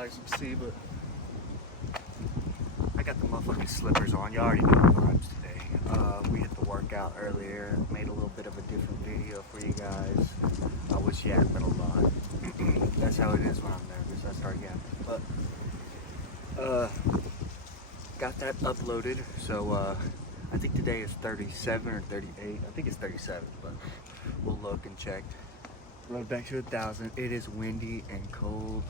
guys can see, but I got the motherfucking slippers on. You already know the vibes today. We hit the workout earlier, made a little bit of a different video for you guys. I was yapping a lot. That's how it is when I'm nervous, I start yapping. But got that uploaded, so I think today is 37 or 38. I think it's 37, but we'll look and check. Rode back to 1,000. It is windy and cold,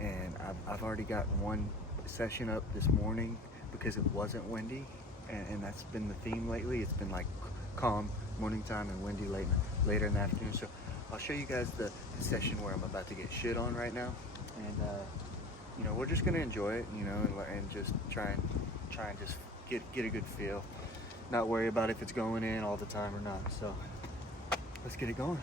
and I've already got one session up this morning because it wasn't windy, and that's been the theme lately. It's been like calm morning time and windy later in the afternoon. So I'll show you guys the session where I'm about to get shit on right now, and you know, we're just gonna enjoy it, you know, and just try and just get a good feel, not worry about if it's going in all the time or not. So let's get it going.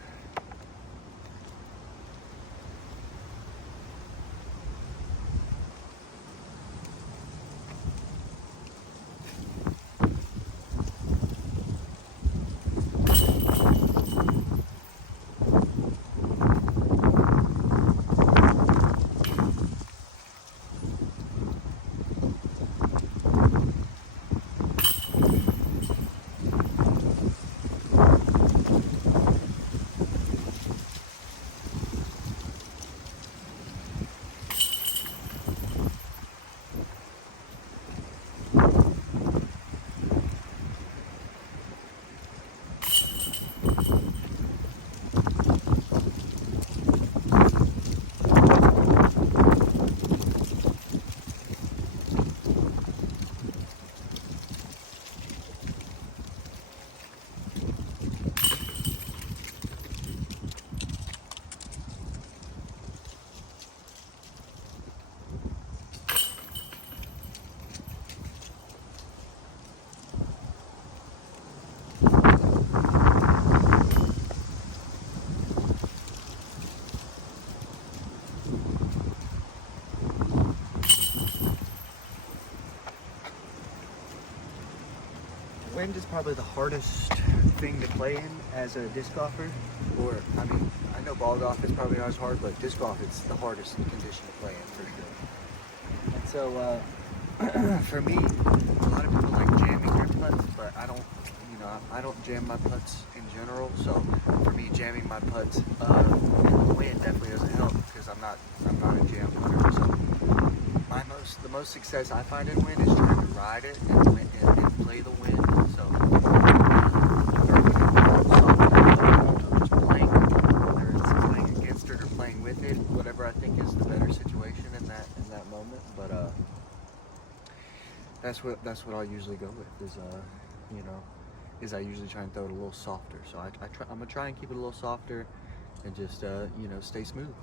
Wind is probably the hardest thing to play in as a disc golfer, or I mean, I know ball golf is probably not as hard, but disc golf it's the hardest condition to play in for sure. And so for me, a lot of people like jamming their putts, but I don't, you know, I don't jam my putts in general. So for me, jamming my putts in the wind definitely doesn't help because I'm not a jam putter. So the most success I find in wind is trying to ride it and play the wind. So just playing, whether it's playing against it or playing with it, whatever I think is the better situation in that moment. But that's what I'll usually go with is you know, is I usually try and throw it a little softer. So I'm gonna try and keep it a little softer and just you know, stay smooth.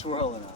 swirling on it.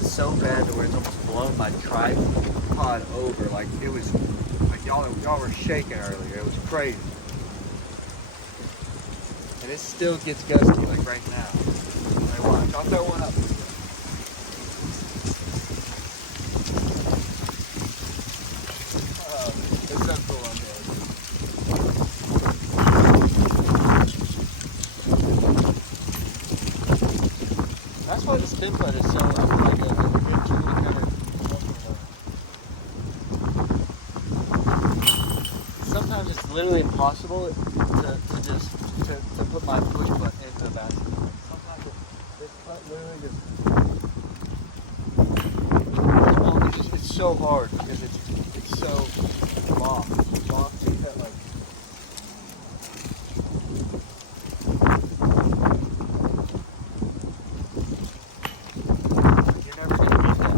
So bad to where it's almost blown my tripod over. Like it was, like y'all were shaking earlier. It was crazy, and it still gets gusty like right now. Like, watch, I'll throw one up. It's so cool on there. That's why this template is so. I feel like a good tool to kind of. Sometimes it's literally impossible to put my push button into the basket. Sometimes this putt literally just it's so hard because it's so long to cut like. You're never gonna get that.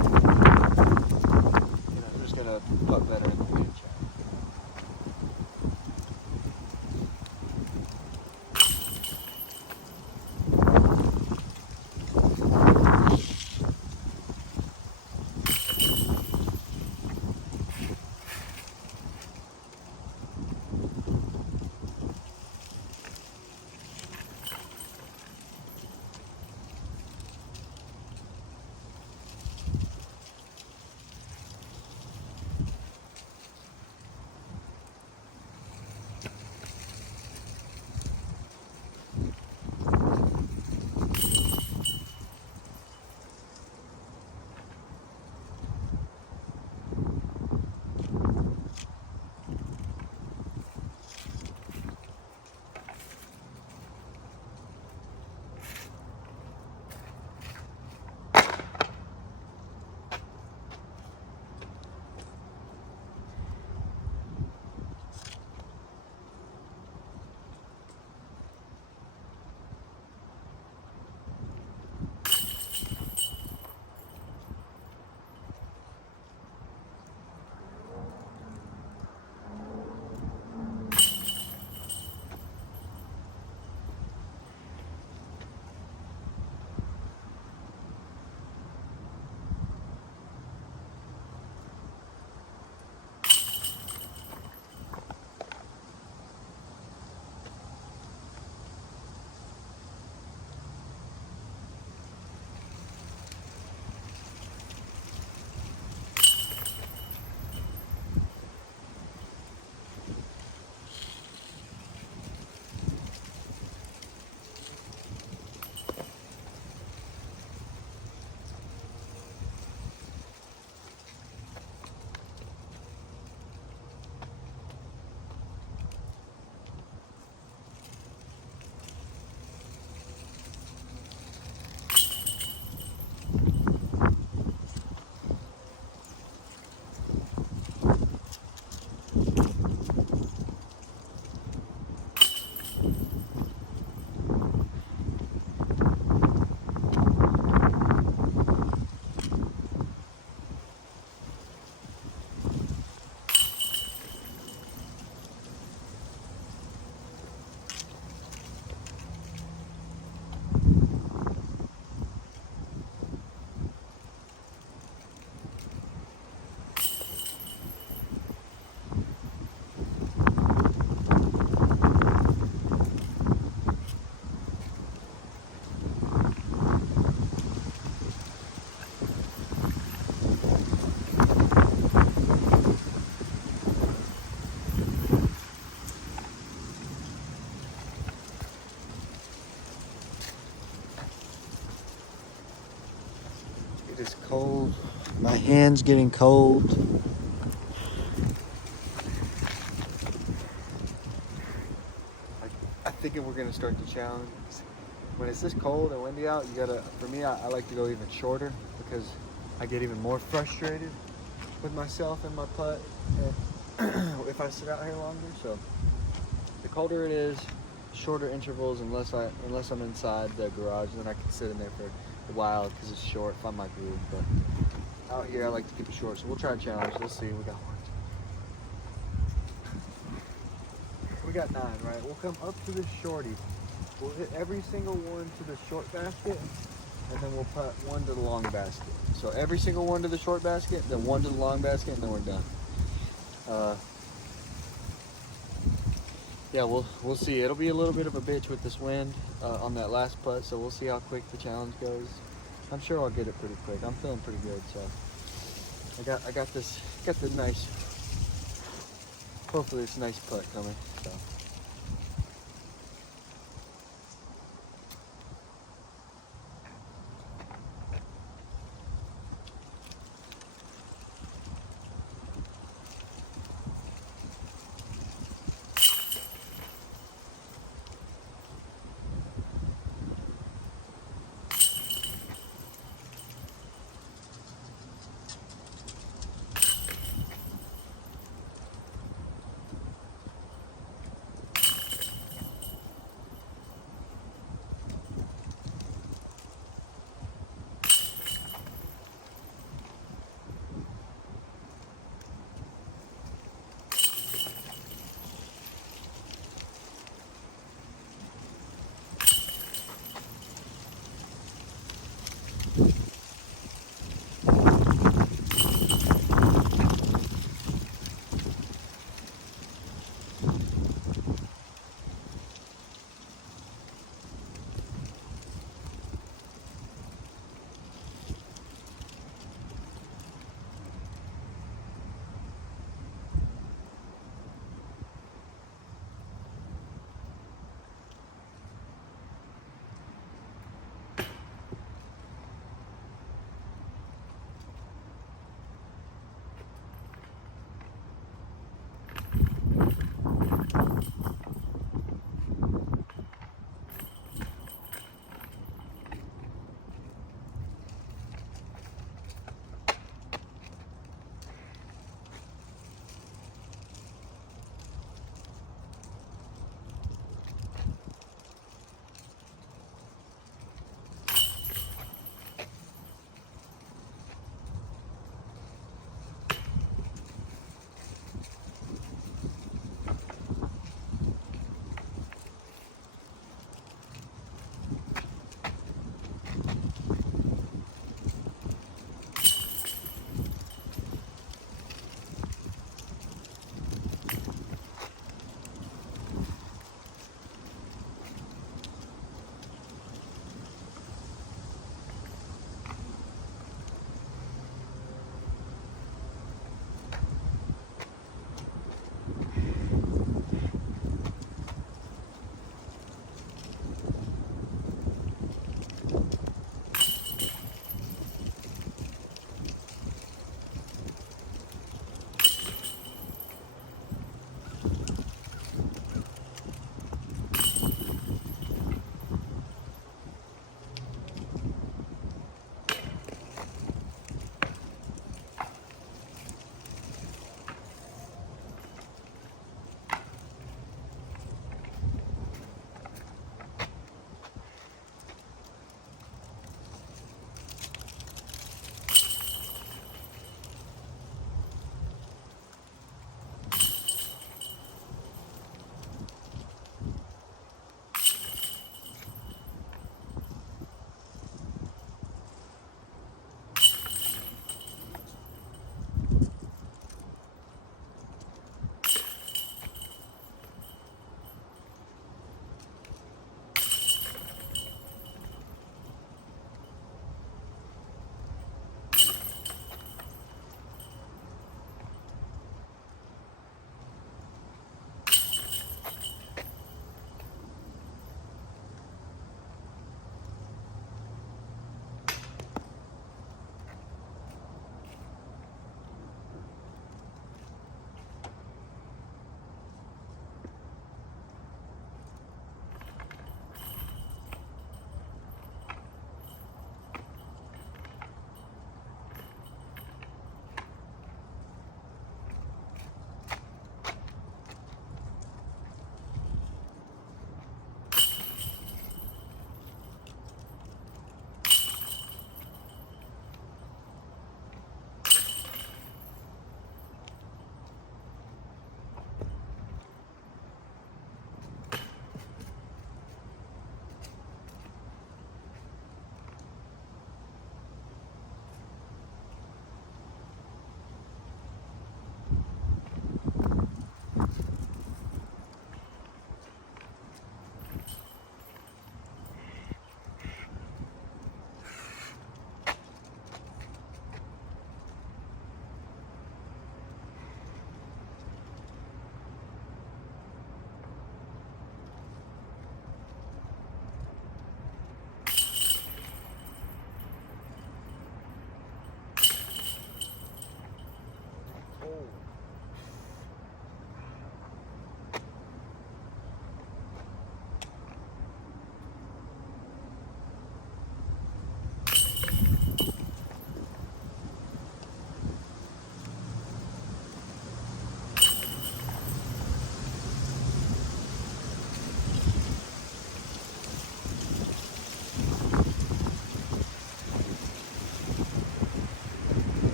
You're just gonna putt better in the future. It is cold. My hand's getting cold. I think if we're gonna start the challenge, when it's this cold and windy out, you gotta. For me, I like to go even shorter because I get even more frustrated with myself and my putt and if I sit out here longer. So the colder it is, shorter intervals. Unless I'm inside the garage, then I can sit in there for a while because it's short. Find my groove, but out here I like to keep it short. So we'll try a challenge. Let's see. We got 9, right? We'll come up to the shorty. We'll hit every single one to the short basket, and then we'll put one to the long basket. So every single one to the short basket, then one to the long basket, and then we're done. Yeah, we'll see. It'll be a little bit of a bitch with this wind on that last putt, so we'll see how quick the challenge goes. I'm sure I'll get it pretty quick. I'm feeling pretty good, so I got this nice. Hopefully, it's a nice putt coming. So.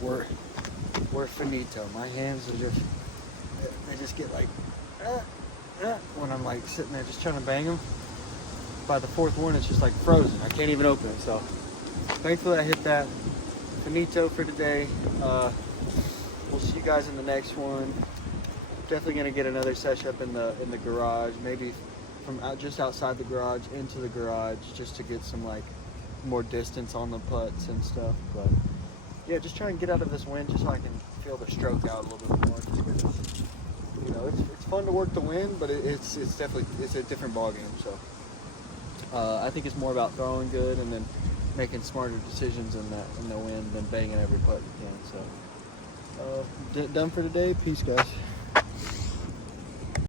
we're finito. My hands are they just get like when I'm like sitting there just trying to bang them. By the fourth one, it's just like frozen. I can't even open it. So thankfully I hit that. Finito for today. We'll see you guys in the next one. Definitely gonna get another sesh up in the garage, maybe from just outside the garage into the garage, just to get some like more distance on the putts and stuff. But yeah, just try and get out of this wind just so I can feel the stroke out a little bit more. You know, it's fun to work the wind, but it's definitely a different ball game. So I think it's more about throwing good and then making smarter decisions in the wind than banging every putt you can. So done for today. Peace, guys.